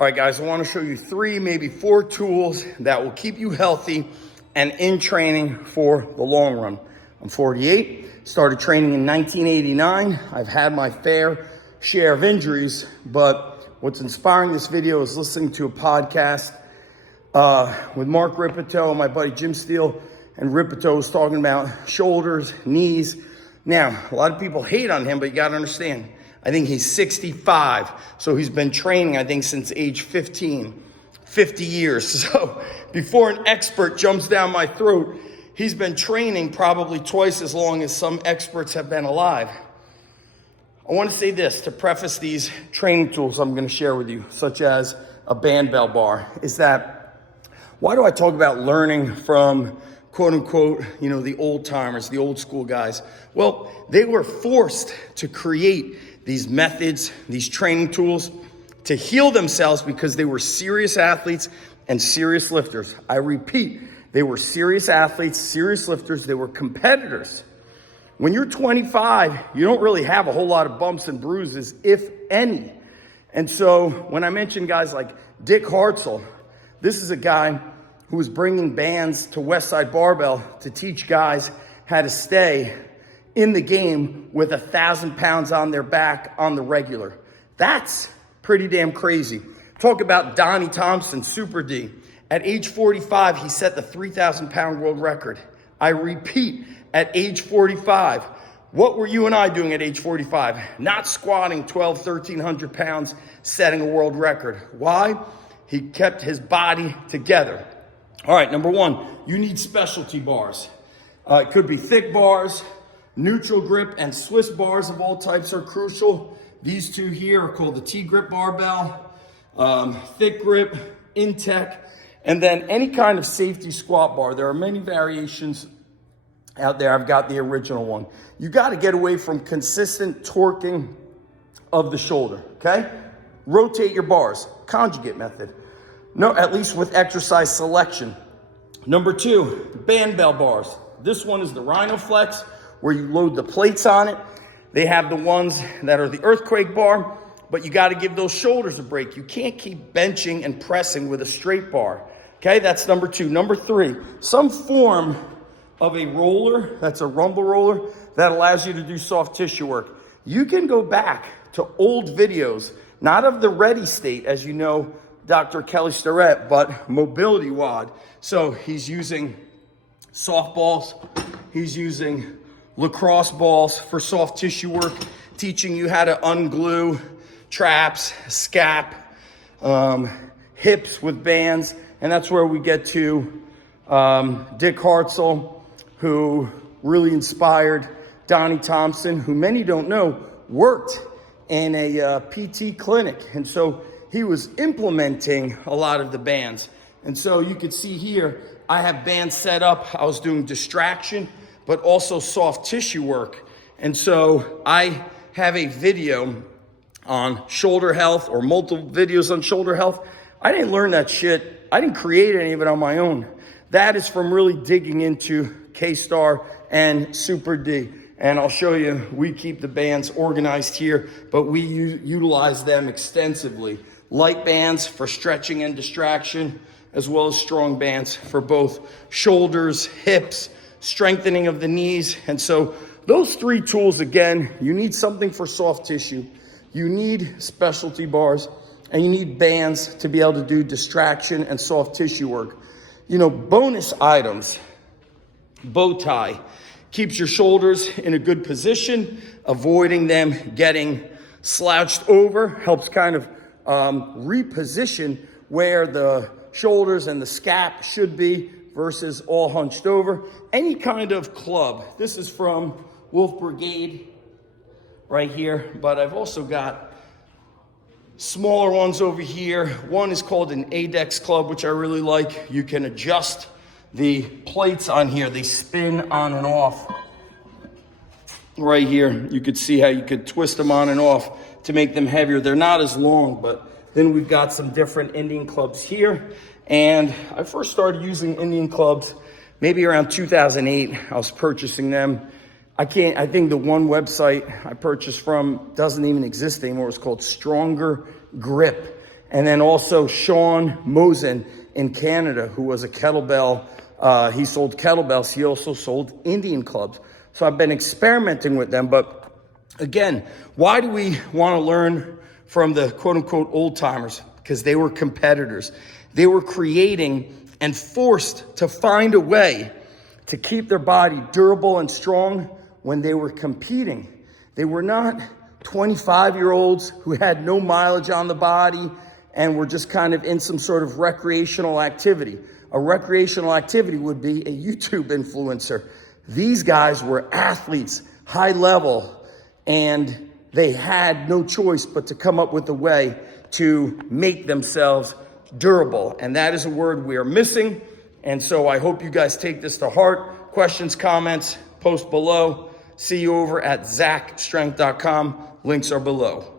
All right, guys, I want to show you 3, maybe 4 tools that will keep you healthy and in training for the long run. I'm 48, started training in 1989. I've had my fair share of injuries, but what's inspiring this video is listening to a podcast with Mark Ripito and my buddy Jim Steele, and Ripito was talking about shoulders, knees. Now, a lot of people hate on him, but you got to understand, I think he's 65, so he's been training, I think, since age 15, 50 years. So before an expert jumps down my throat, he's been training probably twice as long as some experts have been alive. I want to say this to preface these training tools I'm going to share with you, such as a band bell bar, is that why do I talk about learning from quote unquote, the old timers, the old school guys? Well, they were forced to create these methods, these training tools to heal themselves because they were serious athletes and serious lifters. I repeat, they were serious athletes, serious lifters, they were competitors. When you're 25, you don't really have a whole lot of bumps and bruises, if any. And so when I mention guys like Dick Hartzell, this is a guy who was bringing bands to Westside Barbell to teach guys how to stay in the game with 1,000 pounds on their back on the regular. That's pretty damn crazy. Talk about Donnie Thompson, Super D. At age 45, he set the 3,000 pound world record. I repeat, at age 45. What were you and I doing at age 45? Not squatting 1,300 pounds, setting a world record. Why? He kept his body together. All right, number 1, you need specialty bars. It could be thick bars, neutral grip, and Swiss bars of all types are crucial. These two here are called the T-grip barbell, thick grip, Intech, and then any kind of safety squat bar. There are many variations out there. I've got the original one. You got to get away from consistent torquing of the shoulder, okay? Rotate your bars, conjugate method. No, at least with exercise selection. Number 2, band bell bars. This one is the Rhinoflex, where you load the plates on it. They have the ones that are the earthquake bar, but you got to give those shoulders a break. You can't keep benching and pressing with a straight bar. Okay, that's number 2. Number 3, some form of a roller, that's a rumble roller, that allows you to do soft tissue work. You can go back to old videos, not of the ready state, as you know, Dr. Kelly Starrett, but mobility WOD. So he's using softballs, he's using lacrosse balls for soft tissue work, teaching you how to unglue traps, scap, hips with bands, and that's where we get to Dick Hartzell, who really inspired Donnie Thompson, who many don't know worked in a PT clinic, and so he was implementing a lot of the bands. And so you could see here, I have bands set up. I was doing distraction, but also soft tissue work. And so I have a video on shoulder health, or multiple videos on shoulder health. I didn't learn that shit. I didn't create any of it on my own. That is from really digging into K-Star and Super D. And I'll show you, we keep the bands organized here, but we utilize them extensively. Light bands for stretching and distraction, as well as strong bands for both shoulders, hips, strengthening of the knees. And so those 3 tools, again, you need something for soft tissue, you need specialty bars, and you need bands to be able to do distraction and soft tissue work. Bonus items, bow tie, keeps your shoulders in a good position, avoiding them getting slouched over, helps kind of reposition where the shoulders and the scap should be versus all hunched over. Any kind of club. This is from Wolf Brigade right here, but I've also got smaller ones over here. One is called an ADEX club, which I really like. You can adjust the plates on here. They spin on and off. Right here, you could see how you could twist them on and off to make them heavier. They're not as long, but then we've got some different Indian clubs here. And I first started using Indian clubs maybe around 2008. I was purchasing them. I think the one website I purchased from doesn't even exist anymore. It's called Stronger Grip. And then also Sean Mosen in Canada, who was a kettlebell. He sold kettlebells. He also sold Indian clubs. So I've been experimenting with them. But again, why do we want to learn from the quote unquote old timers? Because they were competitors. They were creating and forced to find a way to keep their body durable and strong when they were competing. They were not 25-year-olds who had no mileage on the body and were just kind of in some sort of recreational activity. A recreational activity would be a YouTube influencer. These guys were athletes, high level, and they had no choice but to come up with a way to make themselves durable. And that is a word we are missing. And so I hope you guys take this to heart. Questions, comments, post below. See you over at ZachStrength.com. Links are below.